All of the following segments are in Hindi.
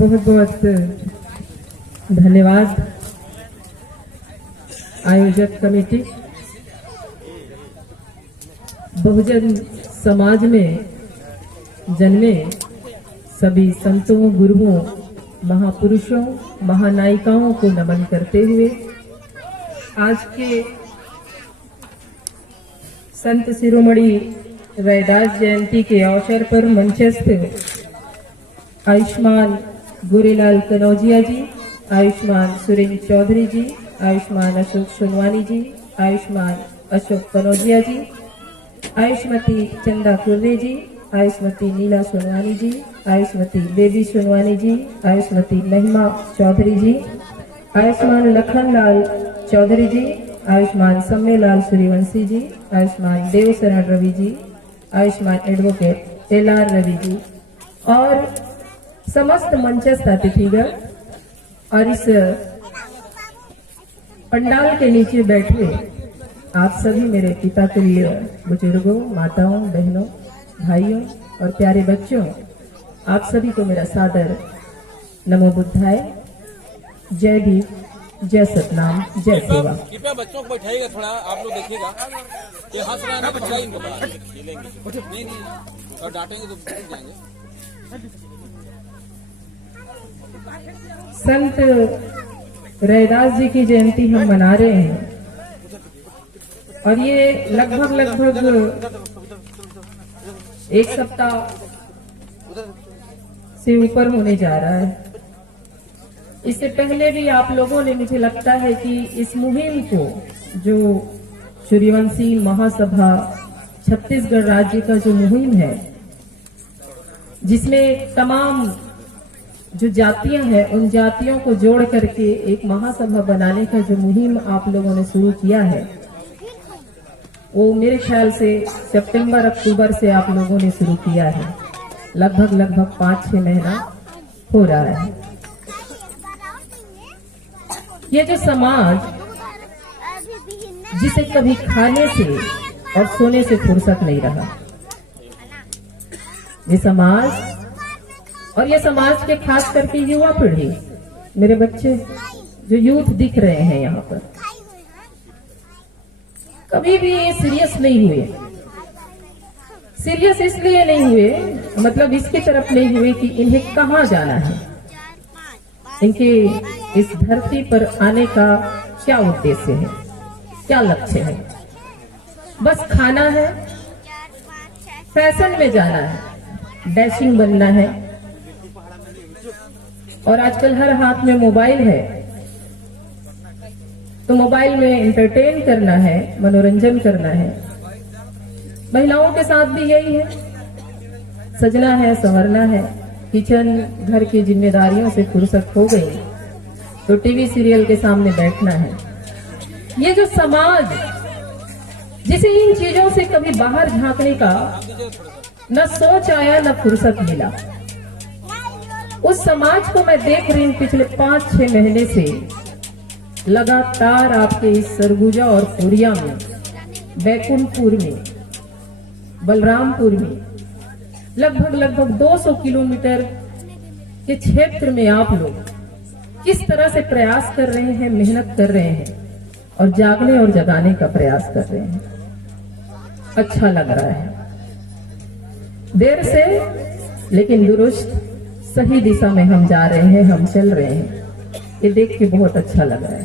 बहुत बहुत धन्यवाद आयोजक कमेटी। बहुजन समाज में जन्मे सभी संतों, गुरुओं, महापुरुषों, महानायिकाओं को नमन करते हुए आज के संत शिरोमणि रैदास जयंती के अवसर पर मंचस्थ आयुष्मान गोरेलाल कनौजिया जी, आयुष्मान सुरेंद्र चौधरी जी, आयुष्मान अशोक सोनवानी जी, आयुष्मान अशोक कनौजिया जी, आयुष्मती चंदा कुर्रे जी, आयुष्मती नीला सोनवानी जी, आयुष्मती बेबी सोनवानी जी, आयुष्मती महिमा चौधरी जी, आयुष्मान लखनलाल चौधरी जी, आयुष्मान सम्मेलाल सूर्यवंशी जी, आयुष्मान देवशरण रवि जी, आयुष्मान एडवोकेट एल.आर. रवि जी और समस्त मंचस्थ अतिथिगण और इस पंडाल के नीचे बैठे आप सभी मेरे पिता तुल्य बुजुर्गों, माताओं, बहनों, भाइयों और प्यारे बच्चों, आप सभी को मेरा सादर नमो बुद्धाय। जय भीम, जय सतनाम, जय सेवा। कृपया बच्चों को बैठाइएगा, थोड़ा आप लोग देखिएगा कि हंस रहे हैं ना, बच्चा इनको नहीं और डांटेंगे तो भूल जाएंगे। संत रैदास जी की जयंती हम मना रहे हैं और ये लगभग एक सप्ताह से ऊपर होने जा रहा है। इससे पहले भी आप लोगों ने, मुझे लगता है कि इस मुहिम को, जो सूर्यवंशी महासभा छत्तीसगढ़ राज्य का जो मुहिम है, जिसमें तमाम जो जातियां हैं उन जातियों को जोड़ करके एक महासभा बनाने का जो मुहिम आप लोगों ने शुरू किया है, वो मेरे ख्याल से सितंबर अक्टूबर से आप लोगों ने शुरू किया है। लगभग 5-6 महीना हो रहा है। ये जो समाज जिसे कभी खाने से और सोने से फुर्सत नहीं रहा, ये समाज और ये समाज के खास करके युवा पीढ़ी, मेरे बच्चे जो यूथ दिख रहे हैं यहाँ पर, कभी भी ये सीरियस नहीं हुए। सीरियस इसलिए नहीं हुए, मतलब इसकी तरफ नहीं हुए कि इन्हें कहाँ जाना है, इनके इस धरती पर आने का क्या उद्देश्य है, क्या लक्ष्य है। बस खाना है, फैशन में जाना है, डैशिंग बनना है और आजकल हर हाथ में मोबाइल है, तो मोबाइल में एंटरटेन करना है, मनोरंजन करना है। महिलाओं के साथ भी यही है, सजना है, संवरना है, किचन घर की जिम्मेदारियों से फुर्सत हो गई तो टीवी सीरियल के सामने बैठना है। ये जो समाज जिसे इन चीजों से कभी बाहर झांकने का न सोच आया न फुर्सत मिला, उस समाज को मैं देख रही हूं पिछले 5-6 महीने से लगातार आपके इस सरगुजा और कोरिया में, बैकुंठपुर में, बलरामपुर में लगभग 200 किलोमीटर के क्षेत्र में आप लोग किस तरह से प्रयास कर रहे हैं, मेहनत कर रहे हैं और जागने और जगाने का प्रयास कर रहे हैं। अच्छा लग रहा है, देर से लेकिन दुरुस्त सही दिशा में हम जा रहे हैं, हम चल रहे हैं। ये देख के बहुत अच्छा लग रहा है।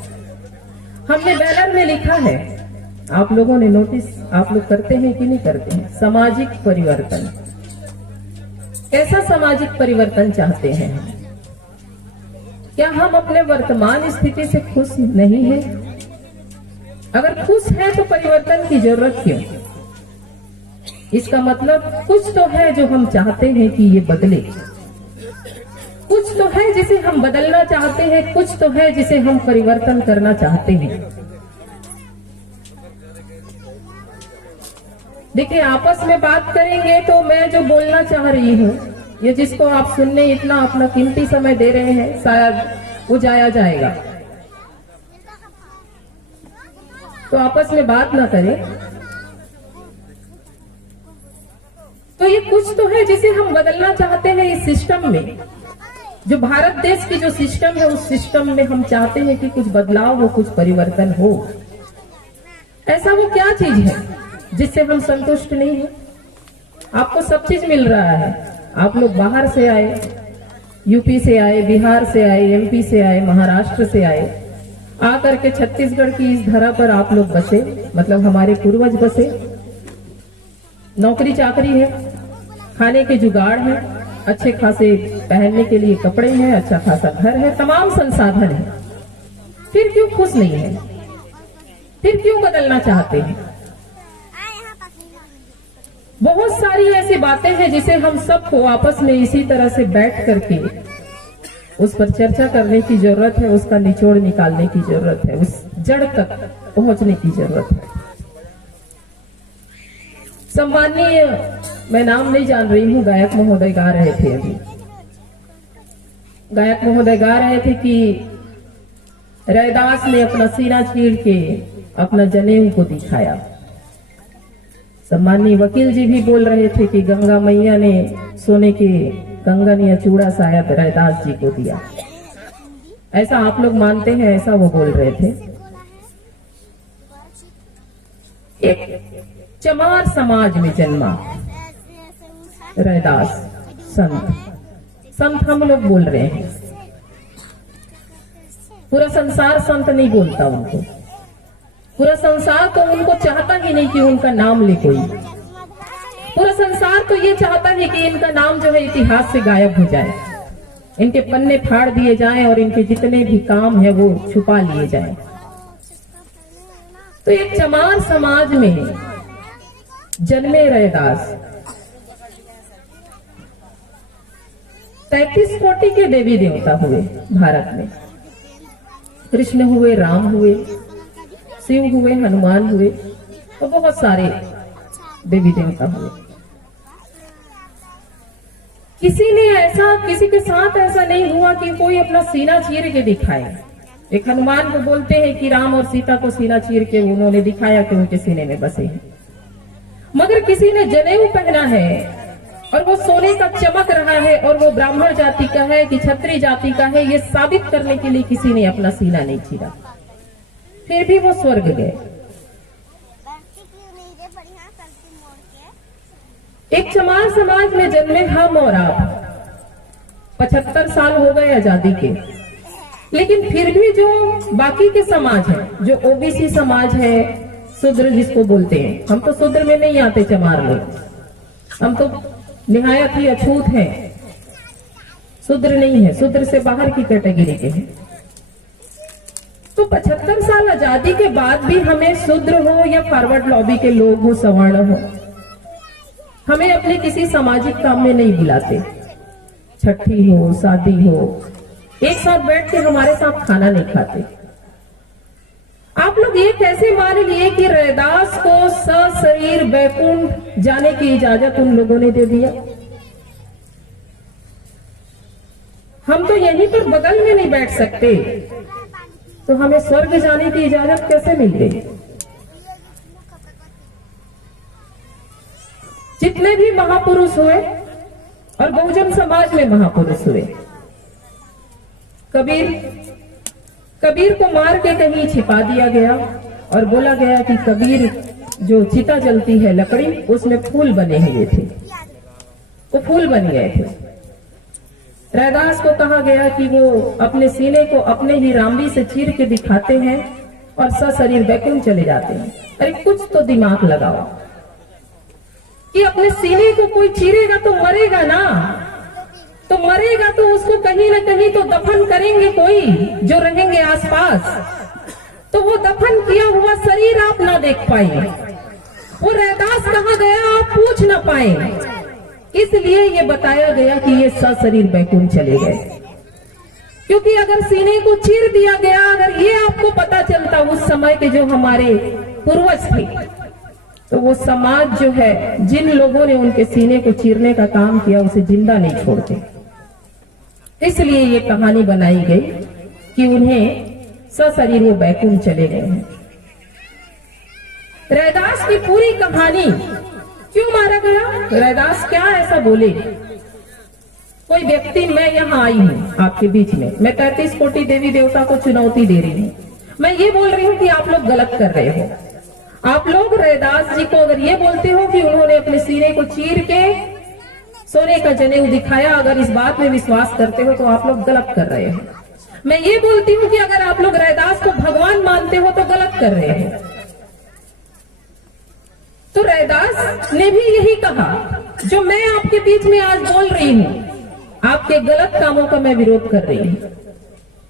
हमने बैनर में लिखा है, आप लोगों ने नोटिस आप लोग करते हैं कि नहीं करते हैं, सामाजिक परिवर्तन। कैसा सामाजिक परिवर्तन चाहते हैं? क्या हम अपने वर्तमान स्थिति से खुश नहीं हैं? अगर खुश है तो परिवर्तन की जरूरत क्यों? इसका मतलब कुछ तो है जो हम चाहते हैं कि ये बदले, कुछ तो है जिसे हम बदलना चाहते हैं, कुछ तो है जिसे हम परिवर्तन करना चाहते हैं। देखिए, आपस में बात करेंगे तो मैं जो बोलना चाह रही हूँ, ये जिसको आप सुनने इतना अपना कीमती समय दे रहे हैं, शायद वो जाया जाएगा, तो आपस में बात ना करें। तो ये कुछ तो है जिसे हम बदलना चाहते हैं इस सिस्टम में। जो भारत देश की जो सिस्टम है, उस सिस्टम में हम चाहते हैं कि कुछ बदलाव हो, कुछ परिवर्तन हो। ऐसा वो क्या चीज है जिससे हम संतुष्ट नहीं हैं? आपको सब चीज मिल रहा है। आप लोग बाहर से आए, यूपी से आए, बिहार से आए, एमपी से आए, महाराष्ट्र से आए, आकर के छत्तीसगढ़ की इस धरा पर आप लोग बसे, मतलब हमारे पूर्वज बसे। नौकरी चाकरी है, खाने के जुगाड़ है, अच्छे खासे पहनने के लिए कपड़े हैं, अच्छा खासा घर है, तमाम संसाधन है। फिर क्यों खुश नहीं है? फिर क्यों बदलना चाहते हैं? बहुत सारी ऐसी बातें हैं जिसे हम सबको आपस में इसी तरह से बैठ करके उस पर चर्चा करने की जरूरत है, उसका निचोड़ निकालने की जरूरत है, उस जड़ तक पहुंचने की जरूरत है। सम्माननीय, मैं नाम नहीं जान रही हूँ, गायक महोदय गा रहे थे अभी। गायक महोदय गा रहे थे कि रैदास ने अपना सीना चीर के अपना जनेऊ को दिखाया। सम्माननीय वकील जी भी बोल रहे थे कि गंगा मैया ने सोने के कंगन या चूड़ा शायद रैदास जी को दिया। ऐसा आप लोग मानते हैं, ऐसा वो बोल रहे थे। एक चमार समाज में जन्मा रैदास संत हम लोग बोल रहे हैं। पूरा संसार संत नहीं बोलता उनको, पूरा संसार तो उनको चाहता ही नहीं कि उनका नाम ले कोई। पूरा संसार तो ये चाहता है कि इनका नाम जो है इतिहास से गायब हो जाए, इनके पन्ने फाड़ दिए जाएं और इनके जितने भी काम है वो छुपा लिए जाएं। तो एक चमार समाज में जन्मे रैदास 33 कोटि के देवी देवता हुए भारत में। कृष्ण हुए, राम हुए, शिव हुए, हनुमान हुए, तो बहुत सारे देवी देवता हुए। किसी के साथ ऐसा नहीं हुआ कि कोई अपना सीना चीर के दिखाए। एक हनुमान को बोलते हैं कि राम और सीता को सीना चीर के उन्होंने दिखाया कि उनके सीने में बसे हैं। मगर किसी ने जनेऊ पहना है और वो सोने का चमक रहा है और वो ब्राह्मण जाति का है कि क्षत्रिय जाति का है, ये साबित करने के लिए किसी ने अपना सीना नहीं चीरा। फिर भी वो स्वर्ग गए। एक चमार समाज में जन्मे हम और आप। 75 साल हो गए आजादी के, लेकिन फिर भी जो बाकी के समाज है, जो ओबीसी समाज है, शूद्र जिसको बोलते हैं, हम तो शूद्र में नहीं आते चमार लोग, हम तो निहायत ही अछूत हैं, शूद्र नहीं है, शूद्र से बाहर की कैटेगरी के हैं। तो 75 साल आजादी के बाद भी हमें शूद्र हो या फॉरवर्ड लॉबी के लोग हो, सवर्ण हो, हमें अपने किसी सामाजिक काम में नहीं बुलाते। छठी हो, शादी हो, एक साथ बैठ के हमारे साथ खाना नहीं खाते। आप लोग ये कैसे मान लिए कि रैदास को सशरीर बैकुंठ जाने की इजाजत उन लोगों ने दे दिया? हम तो यहीं पर बगल में नहीं बैठ सकते, तो हमें स्वर्ग जाने की इजाजत कैसे मिल गई? जितने भी महापुरुष हुए और बहुजन समाज में महापुरुष हुए, कबीर को मार के कहीं छिपा दिया गया और बोला गया कि कबीर जो चिता जलती है लकड़ी, उसमें फूल बने हुए थे, वो फूल बन गए थे। रैदास को कहा गया कि वो अपने सीने को अपने ही रामबी से चीर के दिखाते हैं और सशरीर बैकुंठ चले जाते हैं। अरे कुछ तो दिमाग लगाओ कि अपने सीने को कोई चीरेगा तो मरेगा ना, तो मरेगा तो उसको कहीं ना कहीं तो दफन करेंगे कोई जो रहेंगे आसपास, तो वो दफन किया हुआ शरीर आप ना देख पाए, वो रैदास कहाँ गया आप पूछ ना पाए। इसलिए ये बताया गया कि ये सशरीर बैकुंठ चले गए, क्योंकि अगर सीने को चीर दिया गया, अगर ये आपको पता चलता उस समय के जो हमारे पूर्वज थे, तो वो समाज जो है, जिन लोगों ने उनके सीने को चीरने का काम किया, उसे जिंदा नहीं छोड़ते। इसलिए ये कहानी बनाई गई कि उन्हें सशरीर वो बैकुंठ चले गए हैं। रैदास की पूरी कहानी, क्यों मारा गया, रैदास क्या ऐसा बोले, कोई व्यक्ति, मैं यहाँ आई हूँ आपके बीच में, मैं 33 कोटि देवी देवता को चुनौती दे रही हूँ। मैं ये बोल रही हूँ कि आप लोग गलत कर रहे हो। आप लोग रैदास जी को अगर ये बोलते हो कि उन्होंने अपने सीने को चीर के सोने का जनेऊ दिखाया, अगर इस बात में विश्वास करते हो तो आप लोग गलत कर रहे हो। मैं ये बोलती हूँ कि अगर आप लोग रैदास को भगवान मानते हो तो गलत कर रहे हो। तो रैदास ने भी यही कहा जो मैं आपके बीच में आज बोल रही हूँ, आपके गलत कामों का मैं विरोध कर रही हूँ।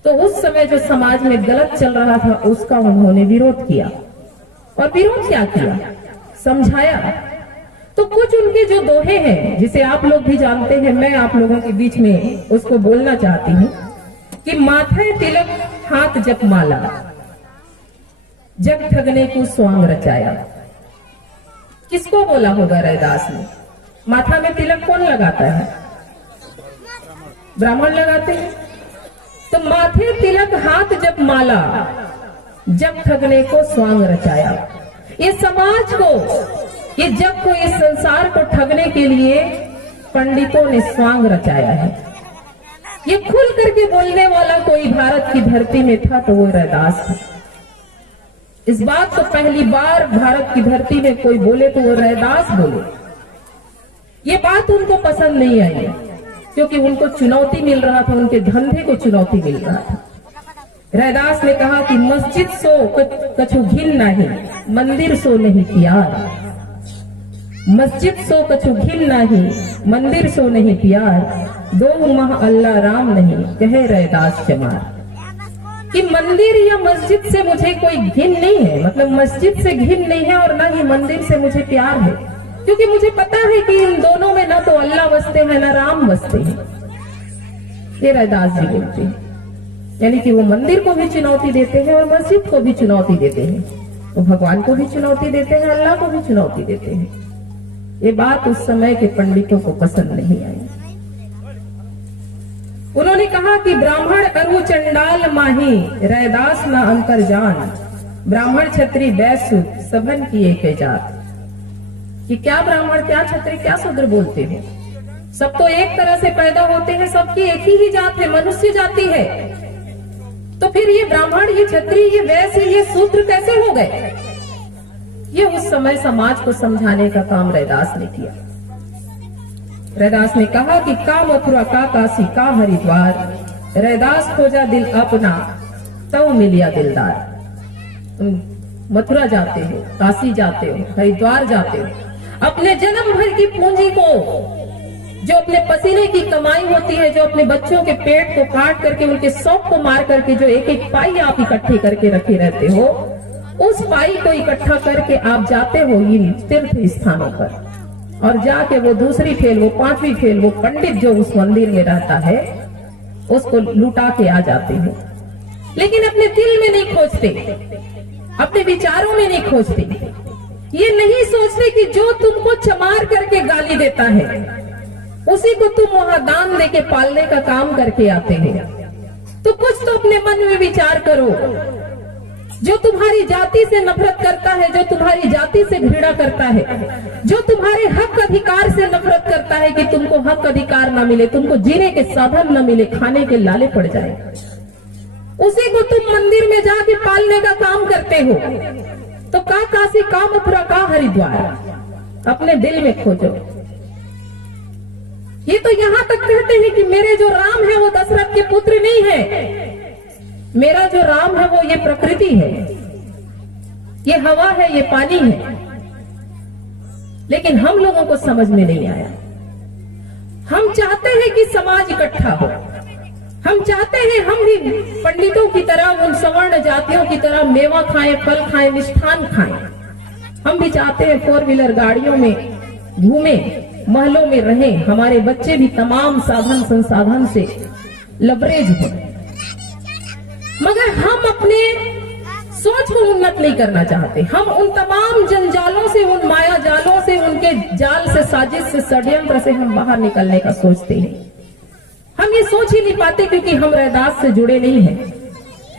तो उस समय जो समाज में गलत चल रहा था उसका उन्होंने विरोध किया। और विरोध क्या किया, समझाया। तो कुछ उनके जो दोहे हैं जिसे आप लोग भी जानते हैं, मैं आप लोगों के बीच में उसको बोलना चाहती हूँ कि माथे तिलक हाथ जप माला, जग ठगने को स्वांग रचाया। किसको बोला होगा रैदास ने? माथा में तिलक कौन लगाता है? ब्राह्मण लगाते हैं। तो माथे तिलक हाथ जप माला, जग ठगने को स्वांग रचाया। ये समाज को, ये जग को, इस संसार को ठगने के लिए पंडितों ने स्वांग रचाया है। ये खुल करके बोलने वाला कोई भारत की धरती में था तो वो रैदास था। इस बात को पहली बार भारत की धरती में कोई बोले तो वो रैदास बोले। ये बात उनको पसंद नहीं आई क्योंकि उनको चुनौती मिल रहा था, उनके धंधे को चुनौती मिल रहा था। रैदास ने कहा कि मस्जिद सो कछु घिन नहीं, मंदिर सो नहीं प्यार। मस्जिद सो कछु घिन नहीं, मंदिर सो नहीं प्यार। दो माह अल्लाह राम नहीं, कहे रैदास चमार। कि मंदिर या मस्जिद से मुझे कोई घिन नहीं है, मतलब मस्जिद से घिन नहीं है और ना ही मंदिर से मुझे प्यार है, क्योंकि मुझे पता है कि इन दोनों में ना तो अल्लाह बसते हैं ना राम बसते हैं। ये रैदास जी बोलते हैं, यानी कि वो मंदिर को भी चुनौती देते हैं और मस्जिद को भी चुनौती देते हैं, वो भगवान को भी चुनौती देते हैं, अल्लाह को भी चुनौती देते हैं। ये बात उस समय के पंडितों को पसंद नहीं आई। उन्होंने कहा कि ब्राह्मण अरु चंडाल माही, रैदास न अंतर जान। ब्राह्मण क्षत्रिय वैश्य सबन की एक जात। कि क्या ब्राह्मण, क्या क्षत्रिय, क्या शूद्र बोलते हैं? सब तो एक तरह से पैदा होते हैं, सबकी एक ही जात है, मनुष्य जाति है। तो फिर ये ब्राह्मण, ये क्षत्रिय, ये वैश्य, ये शूद्र कैसे हो गए? ये उस समय समाज को समझाने का काम रैदास ने किया। रैदास ने कहा कि का मथुरा का काशी का हरिद्वार, रैदास खोजा दिल अपना तब मिलिया दिलदार। तुम मथुरा जाते हो, काशी जाते हो, हरिद्वार जाते हो, अपने जन्म भर की पूंजी को, जो अपने पसीने की कमाई होती है, जो अपने बच्चों के पेट को काट करके, उनके शौक को मार करके जो एक एक पाई आप इकट्ठी करके रखे रहते हो, उस पाई को इकट्ठा करके आप जाते हो इन तीर्थ स्थानों पर, और जाके वो दूसरी फेल, वो पांचवी फेल, वो पंडित जो उस मंदिर में रहता है उसको लुटा के आ जाते हो। लेकिन अपने दिल में नहीं खोजते, अपने विचारों में नहीं खोजते। ये नहीं सोचते कि जो तुमको चमार करके गाली देता है उसी को तुम वहां दान देके पालने का काम करके आते हो। तो कुछ तो अपने मन में विचार करो। जो तुम्हारी जाति से नफरत करता है, जो तुम्हारी जाति से घृणा करता है, जो तुम्हारे हक अधिकार से नफरत करता है कि तुमको हक अधिकार ना मिले, तुमको जीने के साधन ना मिले, खाने के लाले पड़ जाए, उसी को तुम मंदिर में जाके पालने का काम करते हो। तो का काशी, का मथुरा, का हरिद्वार, अपने दिल में खोजो। ये तो यहाँ तक कहते हैं कि मेरे जो राम है वो दशरथ के पुत्र नहीं है, मेरा जो राम है वो ये प्रकृति है, ये हवा है, ये पानी है। लेकिन हम लोगों को समझ में नहीं आया। हम चाहते हैं कि समाज इकट्ठा हो, हम चाहते हैं हम भी पंडितों की तरह, उन सवर्ण जातियों की तरह मेवा खाएं, फल खाएं, मिष्ठान खाएं। हम भी चाहते हैं 4 व्हीलर गाड़ियों में घूमें, महलों में रहें, हमारे बच्चे भी तमाम साधन संसाधन से लबरेज हो। मगर हम अपने सोच को उन्नत नहीं करना चाहते। हम उन तमाम जंजालों से, उन माया जालों से, उनके जाल से, साजिश से, षड्यंत्र से हम बाहर निकलने का सोचते हैं। हम ये सोच ही नहीं पाते क्योंकि हम रैदास से जुड़े नहीं हैं।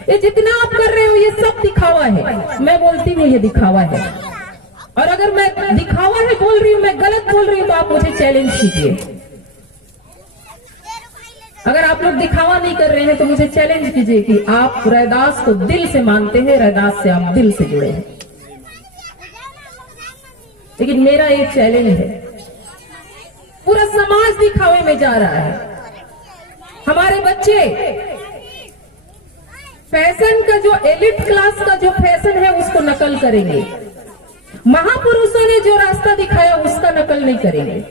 ये जितना आप कर रहे हो ये सब दिखावा है। मैं बोलती हूँ ये दिखावा है, और अगर मैं दिखावा है बोल रही हूँ, मैं गलत बोल रही हूँ तो आप मुझे चैलेंज कीजिए। अगर आप लोग दिखावा नहीं कर रहे हैं तो मुझे चैलेंज कीजिए कि आप रैदास को दिल से मानते हैं, रैदास से आप दिल से जुड़े हैं। लेकिन मेरा एक चैलेंज है, पूरा समाज दिखावे में जा रहा है। हमारे बच्चे फैशन का जो एलिट क्लास का जो फैशन है उसको नकल करेंगे, महापुरुषों ने जो रास्ता दिखाया उसका नकल नहीं करेंगे।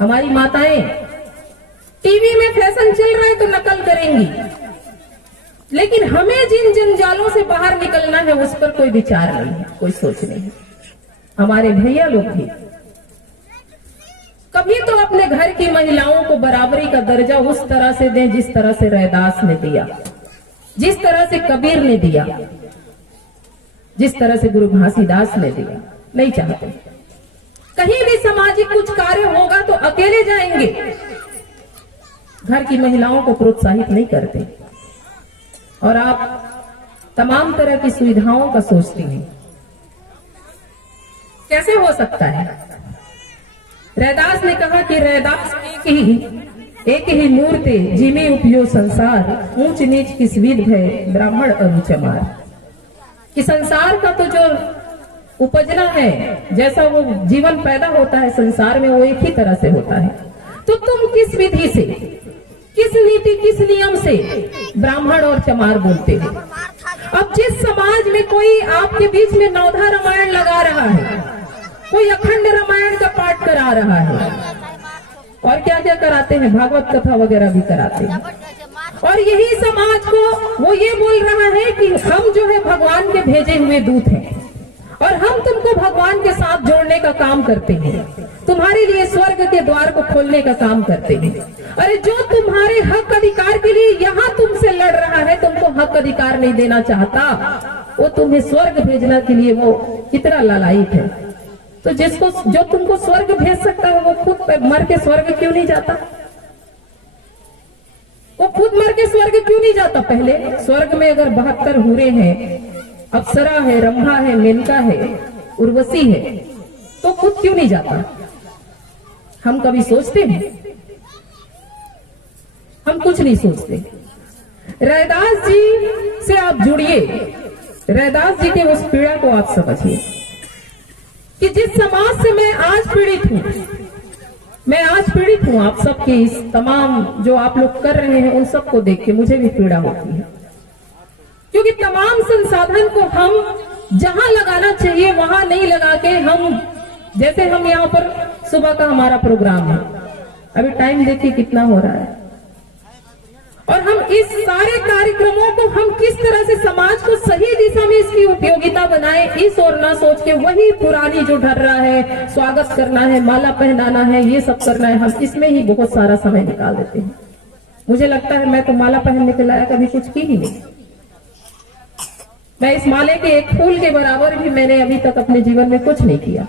हमारी माताएं टीवी में फैशन चल रहा है तो नकल करेंगी, लेकिन हमें जिन जंजालों से बाहर निकलना है उस पर कोई विचार नहीं है, कोई सोच नहीं है। हमारे भैया लोग भी कभी तो अपने घर की महिलाओं को बराबरी का दर्जा उस तरह से दें जिस तरह से रैदास ने दिया, जिस तरह से कबीर ने दिया, जिस तरह से गुरु घासीदास ने दिया। नहीं चाहते। कहीं भी सामाजिक कुछ कार्य होगा तो अकेले जाएंगे, घर की महिलाओं को प्रोत्साहित नहीं करते। और आप तमाम तरह की सुविधाओं का सोचती हैं। कैसे हो सकता है? रैदास ने कहा कि रैदास एक ही मूर्ते जिमे उपयो संसार, ऊंच नीच किस विध भय ब्राह्मण अरु चमार। कि संसार का तो जो उपजना है, जैसा वो जीवन पैदा होता है संसार में, वो एक ही तरह से होता है। तो तुम किस विधि से, किस नीति, किस नियम से ब्राह्मण और चमार बोलते हो? अब जिस समाज में कोई आपके बीच में नवधा रामायण लगा रहा है, कोई अखंड रामायण का पाठ करा रहा है, और क्या क्या कराते हैं, भागवत कथा वगैरह भी कराते हैं, और यही समाज को वो ये बोल रहा है कि हम जो है भगवान के भेजे हुए दूत हैं और हम तुमको भगवान के साथ जोड़ने का काम करते हैं, तुम्हारे लिए स्वर्ग के द्वार को खोलने का काम करते हैं। अरे जो तुम्हारे हक अधिकार के लिए यहाँ तुमसे लड़ रहा है, तुमको हक अधिकार नहीं देना चाहता, वो तुम्हें स्वर्ग भेजना के लिए वो कितना लालायित है। तो जिसको, जो तुमको स्वर्ग भेज सकता है, वो खुद मर के स्वर्ग क्यों नहीं जाता? वो खुद मर के स्वर्ग क्यों नहीं जाता? पहले स्वर्ग में अगर 72 हूरे हैं, अप्सरा है, रंभा है, मेनका है, उर्वशी है, तो खुद क्यों नहीं जाता? हम कभी सोचते हैं? हम कुछ नहीं सोचते। रैदास जी से आप जुड़िए, रैदास जी के उस पीड़ा को आप समझिए कि जिस समाज से मैं आज पीड़ित हूं, मैं आज पीड़ित हूं, आप सबके इस तमाम जो आप लोग कर रहे हैं उन सबको देख के मुझे भी पीड़ा होती है। क्योंकि तमाम संसाधन को हम जहां लगाना चाहिए वहां नहीं लगा के, हम जैसे हम यहाँ पर सुबह का हमारा प्रोग्राम है, अभी टाइम देखिए कितना हो रहा है, और हम इस सारे कार्यक्रमों को हम किस तरह से समाज को सही दिशा में इसकी उपयोगिता बनाए, इस और ना सोच के वही पुरानी जो ढर रहा है, स्वागत करना है, माला पहनाना है, ये सब करना है, हम इसमें ही बहुत सारा समय निकाल देते हैं। मुझे लगता है मैं तो माला पहनने के लायक अभी कुछ की ही नहीं। मैं इस माले के एक फूल के बराबर भी मैंने अभी तक अपने जीवन में कुछ नहीं किया।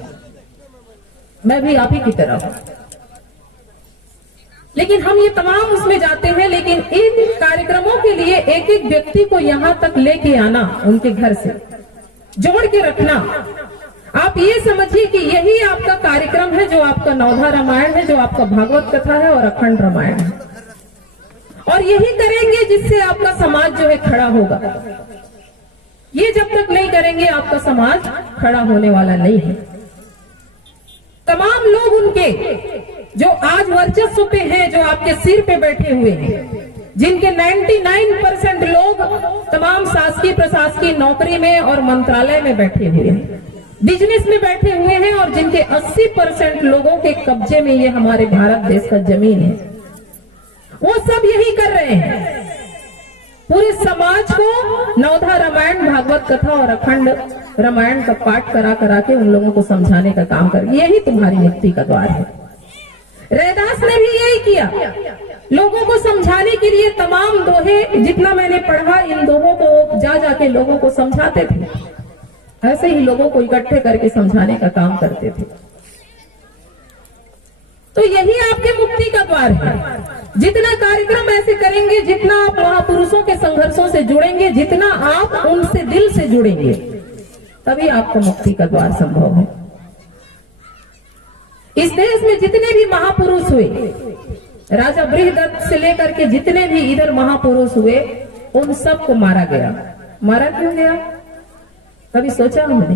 मैं भी आप ही की तरह हूं, लेकिन हम ये तमाम उसमें जाते हैं। लेकिन इन कार्यक्रमों के लिए एक एक व्यक्ति को यहाँ तक लेके आना, उनके घर से जोड़ के रखना, आप ये समझिए कि यही आपका कार्यक्रम है, जो आपका नवधा रामायण है, जो आपका भागवत कथा है और अखंड रामायण है। और यही करेंगे जिससे आपका समाज जो है खड़ा होगा। ये जब तक नहीं करेंगे आपका समाज खड़ा होने वाला नहीं है। तमाम लोग उनके जो आज वर्चस्व पे हैं, जो आपके सिर पे बैठे हुए हैं, जिनके 99% लोग तमाम शासकीय प्रशासकीय नौकरी में और मंत्रालय में बैठे हुए हैं, बिजनेस में बैठे हुए हैं, और जिनके 80% लोगों के कब्जे में ये हमारे भारत देश का जमीन है, वो सब यही कर रहे हैं। पूरे समाज को नवधा रामायण, भागवत कथा और अखंड रामायण का पाठ करा करा के उन लोगों को समझाने का काम कर, यही तुम्हारी मुक्ति का द्वार है। रैदास ने भी यही किया, लोगों को समझाने के लिए तमाम दोहे, जितना मैंने पढ़ा, इन दोहों को जा जाके लोगों को समझाते थे। ऐसे ही लोगों को इकट्ठे करके समझाने का काम करते थे। तो यही आपके मुक्ति का द्वार है। जितना कार्यक्रम ऐसे करेंगे, जितना आप महापुरुषों के संघर्षों से जुड़ेंगे, जितना आप उनसे दिल से जुड़ेंगे, तभी आपको मुक्ति का द्वार संभव है। इस देश में जितने भी महापुरुष हुए, राजा बृहदत्त से लेकर के जितने भी इधर महापुरुष हुए उन सबको मारा गया। मारा क्यों गया, कभी सोचा हमने?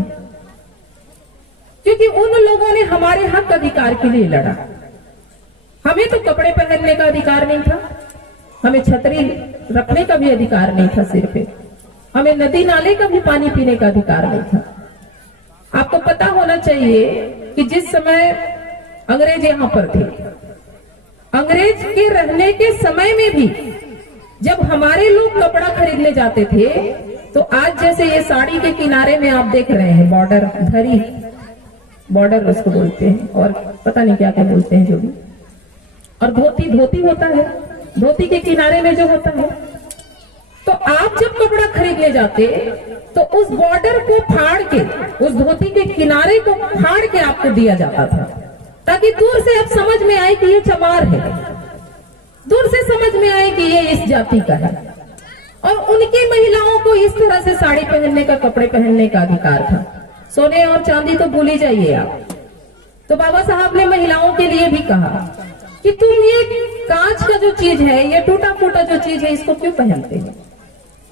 क्योंकि उन लोगों ने हमारे हक अधिकार के लिए लड़ा। हमें तो कपड़े पहनने का अधिकार नहीं था, हमें छतरी रखने का भी अधिकार नहीं था सिर पे, हमें नदी नाले का भी पानी पीने का अधिकार नहीं था। आपको पता होना चाहिए कि जिस समय अंग्रेज यहाँ पर थे, अंग्रेज के रहने के समय में भी जब हमारे लोग कपड़ा खरीदने जाते थे तो आज जैसे ये साड़ी के किनारे में आप देख रहे हैं बॉर्डर, धरी बॉर्डर उसको बोलते हैं, और पता नहीं क्या क्या बोलते हैं जो भी, और धोती, धोती होता है, धोती के किनारे में जो होता है। तो आप जब कपड़ा खरीदने जाते तो उस बॉर्डर को फाड़ के, उस धोती के किनारे को फाड़ के आपको दिया जाता था, ताकि दूर से आप समझ में आए कि ये चमार है, दूर से समझ में आए कि ये इस जाति का है। और उनकी महिलाओं को इस तरह से साड़ी पहनने का, कपड़े पहनने का अधिकार था। सोने और चांदी तो भूल ही जाइए आप। तो बाबा साहब ने महिलाओं के लिए भी कहा कि तुम ये कांच का जो चीज है, ये टूटा फूटा जो चीज है, इसको क्यों पहनते हो?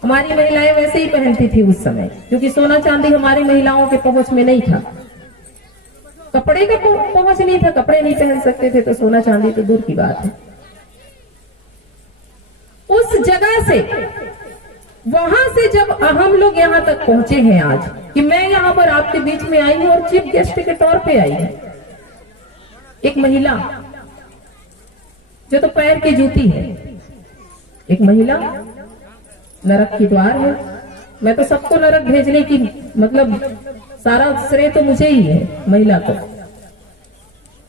हमारी महिलाएं वैसे ही पहनती थी उस समय, क्योंकि सोना चांदी हमारी महिलाओं के पहुंच में नहीं था, कपड़े का पहुंच नहीं था, कपड़े नहीं पहन सकते थे, तो सोना चांदी तो दूर की बात है। उस जगह से, वहां से जब हम लोग यहाँ तक पहुंचे हैं आज, कि मैं यहाँ पर आपके बीच में आई हूं और चीफ गेस्ट के तौर पे आई हूं, एक महिला जो तो पैर की जूती है, एक महिला नरक की द्वार है। मैं तो सबको नरक भेजने की, मतलब सारा श्रेय तो मुझे ही है, महिला को,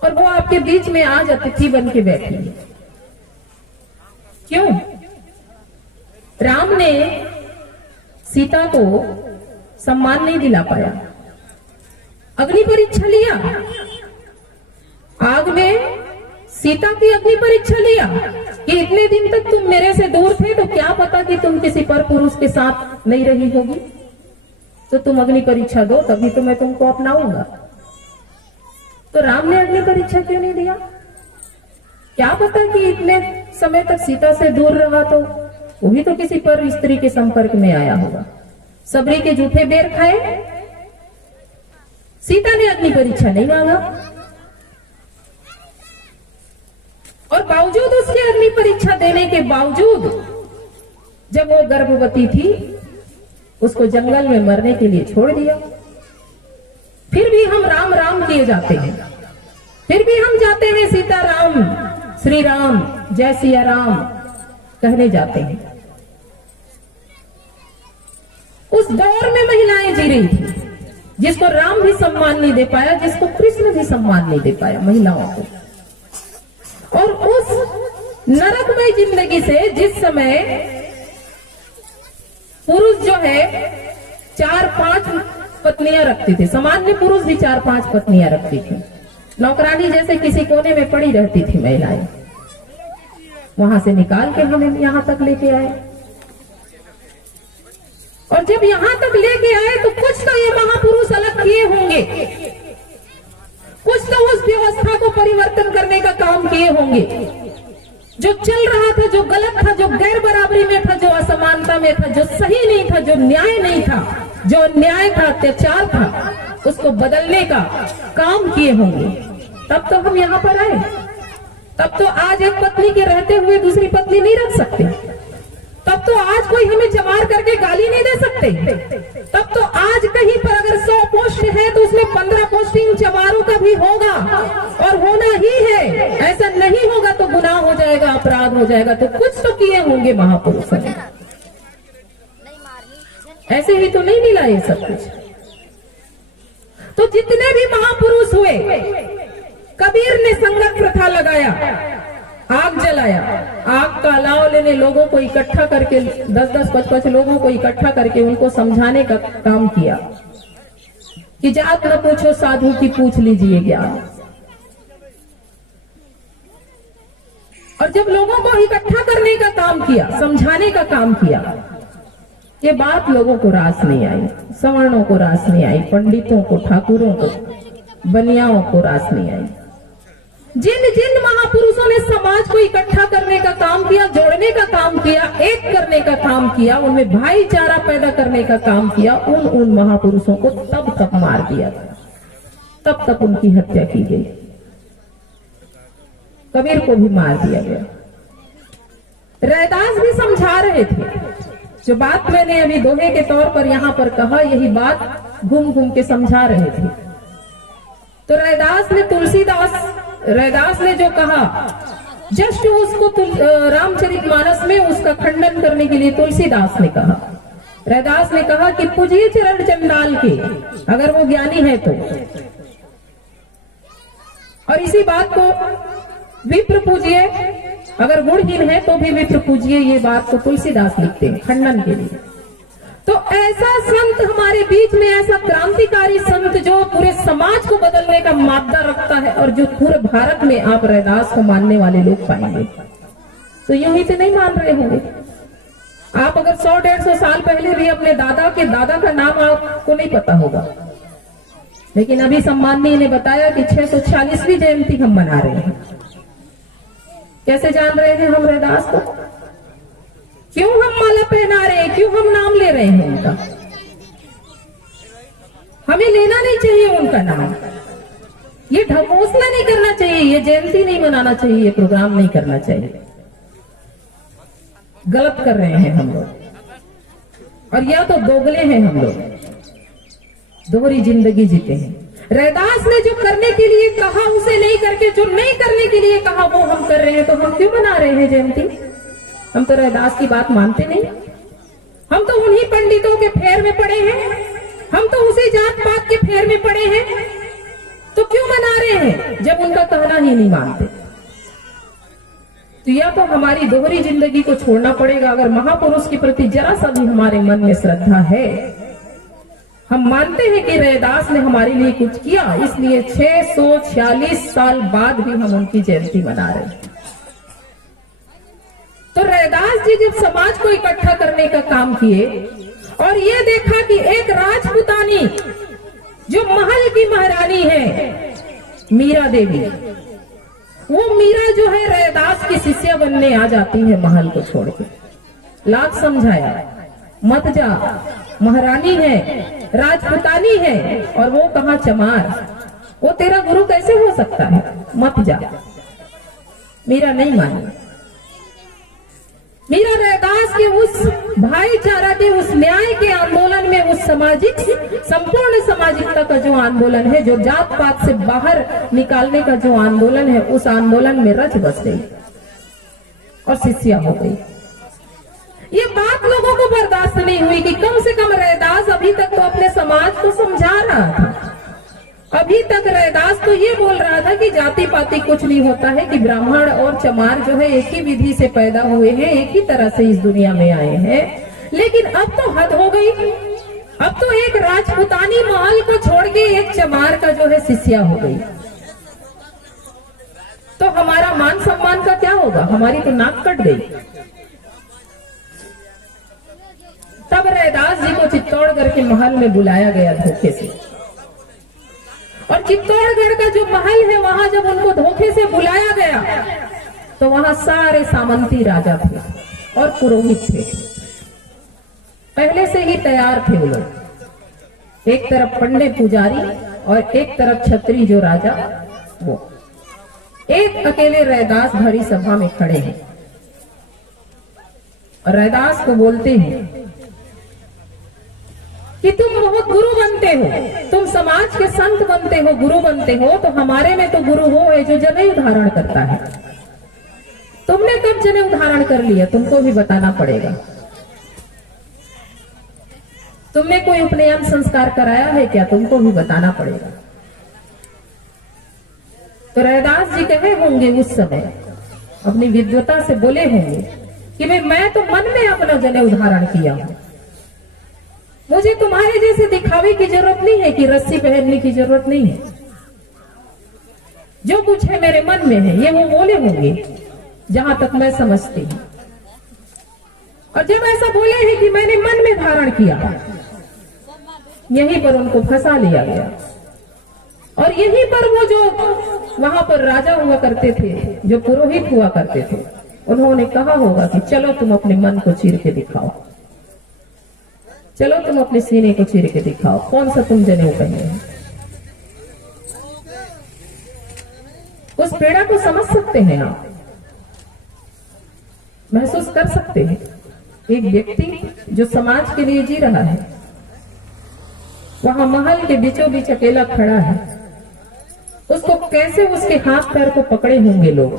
और वो आपके बीच में आज अतिथि बन के बैठी है। क्यों? राम ने सीता को सम्मान नहीं दिला पाया, अग्नि परीक्षा लिया, आग में सीता की अग्नि परीक्षा लिया कि इतने दिन तक तुम मेरे से दूर थे, तो क्या पता कि तुम किसी पर पुरुष के साथ नहीं रही होगी, तो तुम अग्नि परीक्षा दो, तभी तो मैं तुमको अपनाऊंगा। तो राम ने अग्नि परीक्षा क्यों नहीं दिया? क्या पता कि इतने समय तक सीता से दूर रहा, तो वो भी तो किसी पर स्त्री के संपर्क में आया होगा। सबरी के जूठे बेर खाए, सीता ने अग्नि परीक्षा नहीं मांगा, और बावजूद उसके अग्नि परीक्षा देने के बावजूद जब वो गर्भवती थी, उसको जंगल में मरने के लिए छोड़ दिया। फिर भी हम राम राम किए जाते हैं, फिर भी हम जाते हैं सीता राम, श्री राम, जय सिया राम कहने जाते हैं। उस दौर में महिलाएं जी रही थी, जिसको राम भी सम्मान नहीं दे पाया, जिसको कृष्ण भी सम्मान नहीं दे पाया महिलाओं को। और उस नरकमय जिंदगी से, जिस समय पुरुष जो है 4-5 पत्नियां रखते थे, सामान्य पुरुष भी 4-5 पत्नियां रखती थी, नौकरानी जैसे किसी कोने में पड़ी रहती थी महिलाएं, वहां से निकाल के हमें यहां तक लेके आए। और जब यहां तक लेके आए तो कुछ तो ये महापुरुष अलग किए होंगे, कुछ तो उस व्यवस्था को परिवर्तन करने का काम किए होंगे। जो चल रहा था, जो गलत था, जो गैर बराबरी में था, जो असमानता में था, जो सही नहीं था, जो न्याय नहीं था, जो अन्याय था, अत्याचार था, उसको बदलने का काम किए होंगे। तब तो हम यहाँ पर आए। तब तो आज एक पत्नी के रहते हुए दूसरी पत्नी नहीं रख सकते। तब तो आज कोई हमें चमार करके गाली नहीं दे सकते। तब तो आज कहीं पर अगर 100 पोस्ट है तो उसमें 15 पोस्टिंग चमारों का भी होगा, और होना ही है। ऐसा नहीं होगा तो गुनाह हो जाएगा, अपराध हो जाएगा। तो कुछ तो किए होंगे महापुरुषों ने, ऐसे ही तो नहीं मिला ये सब कुछ। तो जितने भी महापुरुष हुए, कबीर ने संगत प्रथा लगाया, आग जलाया, आग का अलाव लेने लोगों को इकट्ठा करके 10-10, 5-5 लोगों को इकट्ठा करके उनको समझाने का काम किया कि जात न पूछो साधु की, पूछ लीजिए ज्ञान। और जब लोगों को इकट्ठा करने का काम किया, समझाने का काम किया, ये बात लोगों को रास नहीं आई, सवर्णों को रास नहीं आई, पंडितों को, ठाकुरों को, बनियाओं को रास नहीं आई। जिन जिन महापुरुषों ने समाज को इकट्ठा करने का काम किया, जोड़ने का काम किया, एक करने का काम किया, उनमें भाईचारा पैदा करने का काम किया, उन महापुरुषों को तब मार दिया गया, तब उनकी हत्या की गई। कबीर को भी मार दिया गया। रैदास भी समझा रहे थे, जो बात मैंने अभी दोहे के तौर पर यहाँ पर कहा, यही बात घूम घूम के समझा रहे थे। तो रैदास ने जो कहा, जस्ट उसको रामचरितमानस में उसका खंडन करने के लिए तुलसीदास ने कहा। रैदास ने कहा कि पूजिए चरण चंडाल के, अगर वो ज्ञानी है तो, और इसी बात को विप्र पूजिए, अगर गुणहीन है तो भी विप्र पूजिए, ये बात तो तुलसीदास लिखते हैं खंडन के लिए। तो ऐसा संत हमारे बीच में, ऐसा क्रांतिकारी संत जो पूरे समाज को बदलने का मादा रखता है, और जो पूरे भारत में आप रैदास को मानने वाले लोग पाएंगे। तो यूं ही तो नहीं मान रहे होंगे आप। अगर 100-150 साल पहले भी अपने दादा के दादा का नाम आपको नहीं पता होगा, लेकिन अभी सम्माननीय ने बताया कि 646वीं जयंती हम मना रहे हैं। कैसे जान रहे हैं हम रैदास को? क्यों हम माला पहना रहे हैं? क्यों हम नाम ले रहे हैं उनका? हमें लेना नहीं चाहिए उनका नाम, ये ढकोसला नहीं करना चाहिए, ये जयंती नहीं मनाना चाहिए, ये प्रोग्राम नहीं करना चाहिए। गलत कर रहे हैं हम लोग, और या तो दोगले हैं हम लोग, दोहरी जिंदगी जीते हैं। रैदास ने जो करने के लिए कहा उसे नहीं करके, जो नहीं करने के लिए कहा वो हम कर रहे हैं, तो हम क्यों मना रहे हैं जयंती? हम तो रैदास की बात मानते नहीं, हम तो उन्हीं पंडितों के फेर में पड़े हैं, हम तो उसी जात पात के फेर में पड़े हैं, तो क्यों मना रहे हैं जब उनका कहना ही नहीं मानते? तो या तो हमारी दोहरी जिंदगी को छोड़ना पड़ेगा। अगर महापुरुष के प्रति जरा सा भी हमारे मन में श्रद्धा है, हम मानते हैं कि रैदास ने हमारे लिए कुछ किया, इसलिए 646 साल बाद भी हम उनकी जयंती मना रहे हैं। तो रैदास जी जब समाज को इकट्ठा करने का काम किए, और ये देखा कि एक राजपुतानी जो महल की महारानी है, मीरा देवी, वो मीरा जो है रैदास की शिष्या बनने आ जाती है महल को छोड़ के। लाख समझाया, मत जा, महारानी है, राजपुतानी है, और वो कहा चमार, वो तेरा गुरु कैसे हो सकता है, मत जा। मीरा नहीं मानी। मीरा रैदास के उस भाईचारा के, उस न्याय के आंदोलन में, उस सामाजिक, संपूर्ण सामाजिकता का जो आंदोलन है, जो जात पात से बाहर निकालने का जो आंदोलन है, उस आंदोलन में रच बस गई और शिष्या हो गई। ये बात लोगों को बर्दाश्त नहीं हुई कि कम से कम रैदास अभी तक तो अपने समाज को समझा रहा था। अभी तक रैदास तो ये बोल रहा था कि जाति पाति कुछ नहीं होता है, कि ब्राह्मण और चमार जो है एक ही विधि से पैदा हुए हैं, एक ही तरह से इस दुनिया में आए हैं। लेकिन अब तो हद हो गई, अब तो एक राजपुतानी महल को छोड़ के एक चमार का जो है शिष्या हो गई। तो हमारा मान सम्मान का क्या होगा? हमारी तो नाक कट गई। तब रैदास जी को चित्तौड़गढ़ के महल में बुलाया गया धोखे से, और चित्तौड़गढ़ का जो महल है वहां जब उनको धोखे से बुलाया गया, तो वहां सारे सामंती राजा थे और पुरोहित थे, पहले से ही तैयार थे वो लोग। एक तरफ पंडित पुजारी और एक तरफ छत्री जो राजा, वो एक अकेले रैदास भरी सभा में खड़े हैं, और रैदास को बोलते हैं कि तुम बहुत गुरु बनते हो, तुम समाज के संत बनते हो, गुरु बनते हो, तो हमारे में तो गुरु वो है जो जनेऊ धारण करता है। तुमने कब जनेऊ धारण कर लिया? तुमको भी बताना पड़ेगा। तुमने कोई उपनयन संस्कार कराया है क्या? तुमको भी बताना पड़ेगा। तो रैदास जी कहे होंगे उस समय, अपनी विद्वता से बोले होंगे कि मैं तो मन में अपना जनेऊ धारण किया हूं, मुझे तुम्हारे जैसे दिखावे की जरूरत नहीं है, कि रस्सी पहनने की जरूरत नहीं है, जो कुछ है मेरे मन में है, ये वो बोले होंगे जहां तक मैं समझती हूं। और जब ऐसा बोले हैं कि मैंने मन में धारण किया, यहीं पर उनको फंसा लिया गया। और यहीं पर वो जो वहां पर राजा हुआ करते थे, जो पुरोहित हुआ करते थे, उन्होंने कहा होगा कि चलो तुम अपने मन को चीर के दिखाओ, चलो तुम अपने सीने को चीर के दिखाओ, कौन सा तुम जनेऊ पहने हो। उस पीड़ा को समझ सकते हैं आप, महसूस कर सकते हैं। एक व्यक्ति जो समाज के लिए जी रहा है, वहां महल के बीचों बीच अकेला खड़ा है, उसको कैसे उसके हाथ पैर को पकड़े होंगे लोग।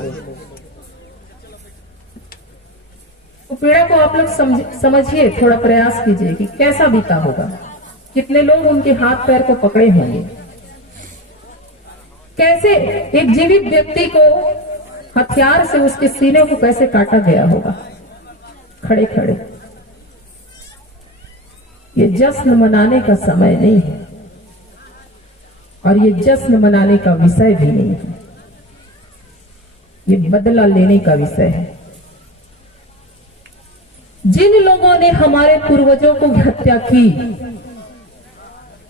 तो पीड़ा को आप लोग समझिए, थोड़ा प्रयास कीजिए कि कैसा बीता होगा, कितने लोग उनके हाथ पैर को पकड़े होंगे, कैसे एक जीवित व्यक्ति को हथियार से उसके सीने को कैसे काटा गया होगा खड़े खड़े। ये जश्न मनाने का समय नहीं है और ये जश्न मनाने का विषय भी नहीं है, ये बदला लेने का विषय है। जिन लोगों ने हमारे पूर्वजों को हत्या की,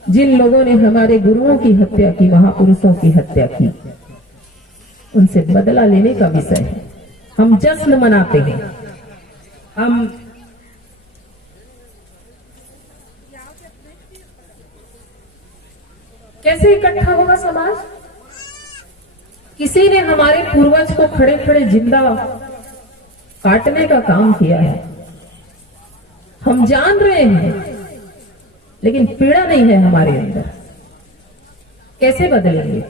जिन लोगों ने हमारे गुरुओं की हत्या की, महापुरुषों की हत्या की, उनसे बदला लेने का विषय है। हम जश्न मनाते हैं, हम कैसे इकट्ठा होगा समाज। किसी ने हमारे पूर्वज को खड़े खड़े जिंदा काटने का काम किया है, हम जान रहे हैं, लेकिन पीड़ा नहीं है हमारे अंदर। कैसे बदलेंगे?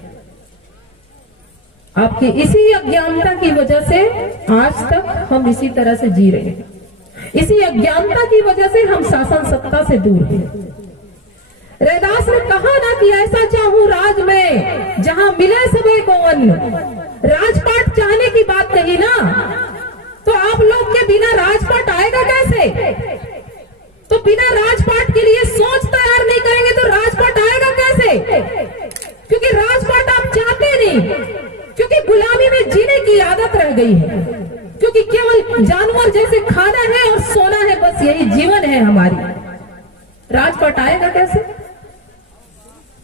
आपकी इसी अज्ञानता की वजह से आज तक हम इसी तरह से जी रहे हैं। इसी अज्ञानता की वजह से हम शासन सत्ता से दूर हैं। रैदास ने कहा ना कि ऐसा चाहूं राज में जहां मिले सबे को अन्न। राजपाट चाहने की बात कही ना, तो आप लोग के बिना राजपाट आएगा कैसे? तो बिना राजपाट के लिए सोच तैयार नहीं करेंगे तो राजपाट आएगा कैसे? क्योंकि राजपाट आप चाहते नहीं, क्योंकि गुलामी में जीने की आदत रह गई है, क्योंकि केवल जानवर जैसे खाना है और सोना है, बस यही जीवन है हमारी। राजपाट आएगा कैसे?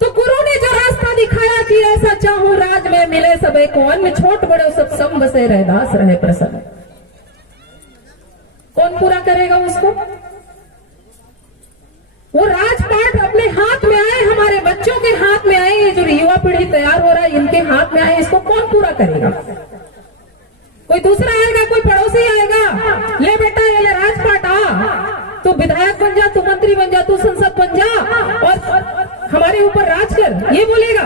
तो गुरु ने जो रास्ता दिखाया कि ऐसा चाहूं राज में मिले सबे को अन्न, छोट बड़े सब सम बसे रैदास रहे प्रसन्न। कौन पूरा करेगा उसको? वो राजपाट अपने हाथ में आए, हमारे बच्चों के हाथ में आए, ये जो युवा पीढ़ी तैयार हो रहा है इनके हाथ में आए, इसको कौन पूरा करेगा? कोई दूसरा आएगा, कोई पड़ोसी आएगा, ले बेटा ये ले राजपाट आ, तू विधायक बन जा, तू मंत्री बन जा, तू संसद बन जा और हमारे ऊपर राज कर, ये बोलेगा।